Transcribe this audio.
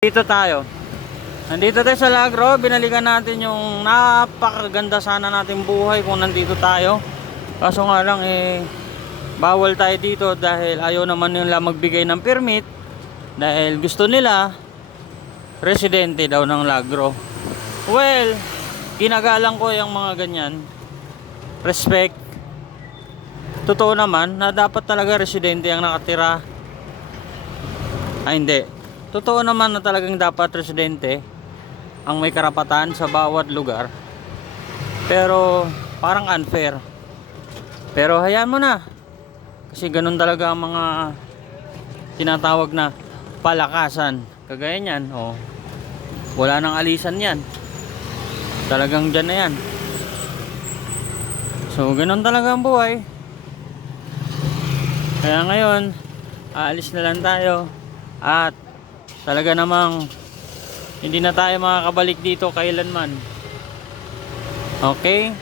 Dito tayo. Nandito tayo sa Lagro. Binalikan natin yung napakaganda sana nating buhay kung nandito tayo. Kaso nga lang bawal tayo dito dahil ayaw naman nila magbigay ng permit. Dahil gusto nila residente daw ng Lagro. Well, ginagalang ko yung mga ganyan. Respect. Totoo naman na dapat talaga residente ang nakatira. Ay hindi. Totoo naman na talagang dapat residente ang may karapatan sa bawat lugar. Pero parang unfair. Pero hayaan mo na. Kasi ganun talaga ang mga tinatawag na palakasan. Kagaya niyan, oh. Wala nang alisan 'yan. Talagang diyan na 'yan. So ganun talaga ang buhay. Kaya ngayon, aalis na lang tayo at talaga namang hindi na tayo makakabalik dito kailanman. Okay?